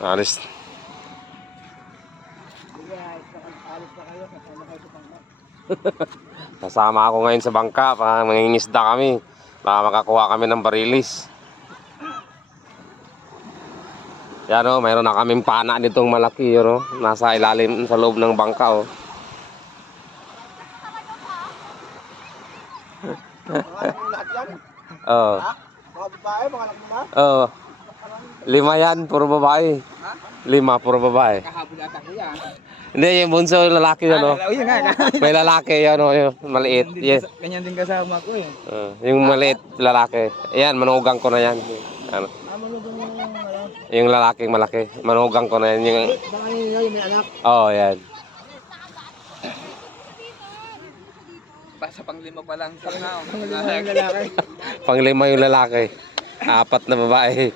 Alis. Kasama ako ngayon sa bangka. Mangingisda kami. Baka makakuha kami ng barilis. Yan o, mayroon na kaming pana nitong malaki. Yun, nasa ilalim sa loob ng bangka. Oo. Mga babae, mga anak mo na? Oo. 5 yan, puro babae. 5, puro babae. Kahabol ata ko yan. Hindi, yung bunso yung lalaki yun, Yun nga. May lalaki yan, yung maliit. Yes. Ganyan din kasama ko eh. Yung maliit lalaki. Ayan, manugang ko na yan. Ano? Manugong yung ano? Yung lalaking malaki. Manugang ko na yan. Yung... Baka yung may anak. Oo, yan. Sa pang-5 pa lang. Pang-5 yung lalaki. Pang-5 yung lalaki. 4 na babae.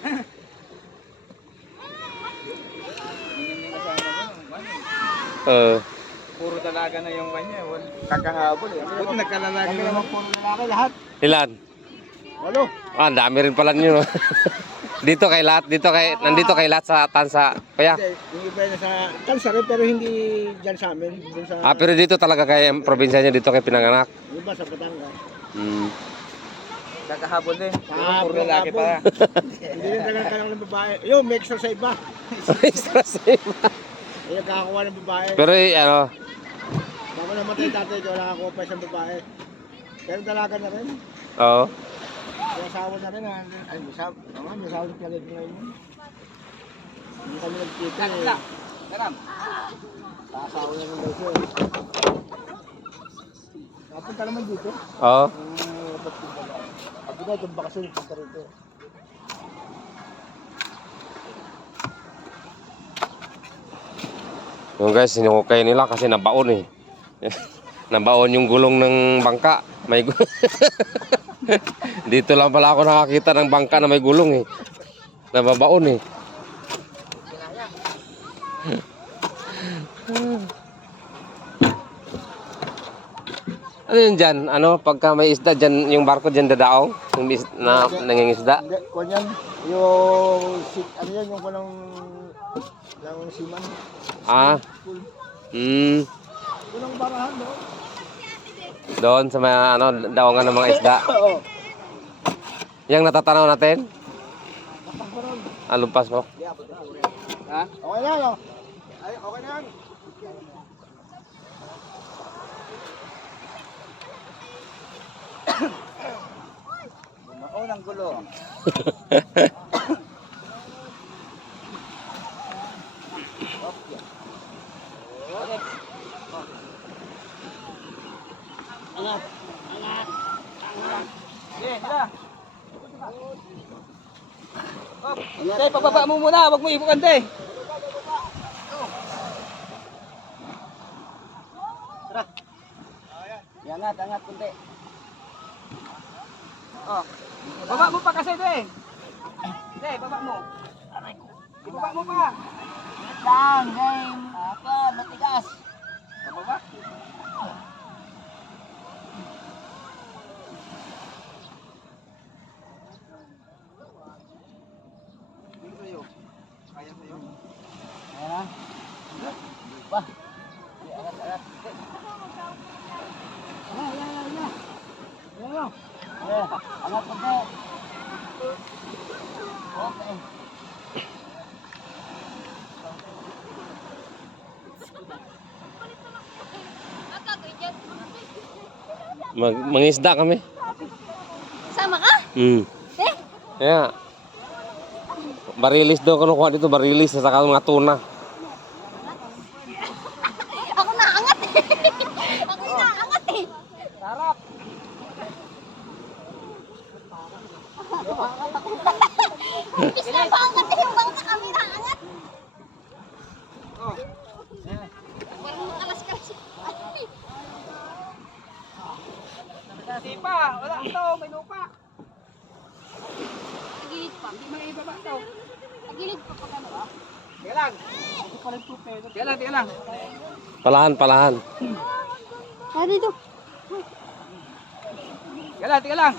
Puro dalaga na yung kanya. Kakahabol eh. Buti nagkalalaga naman puro lalaki lahat. Ilan? 8. Ang dami rin pala nyo. Dito kay lahat, nandito kay lahat sa Tansa. Kaya? Yung iba na sa Tansa rin pero hindi dyan sa amin. Pero dito talaga kay probinsya niya, dito kay pinanganak. Yung iba sa Batangas. Kakahabol din. Puro lalaki pa. Hindi rin talaga ka lang ng babae. Yung may extra sa iba. Extra sa iba. Yung kakakuha ng babae. Pero ano? Bago namatay dati, wala nakakuha pa isang babae. Pero dalaga na rin. Oo. May asawa na rin. Ay, may asawa na pala ngayon. Hindi kami nagkita eh. Karam. Kaasawa na rin daw siya. Napunta naman dito. Oo. Pag na, itong bakasyon, punta rito. Yung guys, sinukay nila kasi nabaon eh. Nabaon yung gulong ng bangka. May Dito lang pala ako nakakita ng bangka na may gulong eh. Nababaon eh. Ano yun dyan? Ano, pagka may isda dyan, yung barko dyan dadaong? Yung na nangingisda? Hindi, kung yan, yung, ano yan, yung walang siman. Ah. Walang barahan, no? Doon sa mga ano, daongan ng mga isda. Oo. Yang natatanaw natin? Lumpas mo. Ha? Okay na, no? Ay, okay na yan. Ako ng gulo. Angat. Angat. Angat. Okay, sila. Tay, pababa mo muna, wag mo ibukan, tay. Tara. Angat, angat kunti. Oh. Baba mo pa kasi, tay. Tay, baba mo. Ibaba mo pa. Lang, game. Apa, matigas. Baba. Kaya sa'yo. Ayan na. Pa. Angat, angat. Angat pa po. Okay. Mangisda kami. Sama ka? Yeah. Barilis daw kinukuha dito, barilis sa saka mga tuna. Ako naangat eh. Ako naangat eh. Sarap. Bis na paangat eh. Yung bangka kami naangat. Walang makalas-kalas. Sipa, wala ito, may lupa. Tagilid pa. Hindi may ibaba ito. Tagilid pa pag ano. Tiga lang. Tiga lang. Palahan. Ano dito? Tiga lang.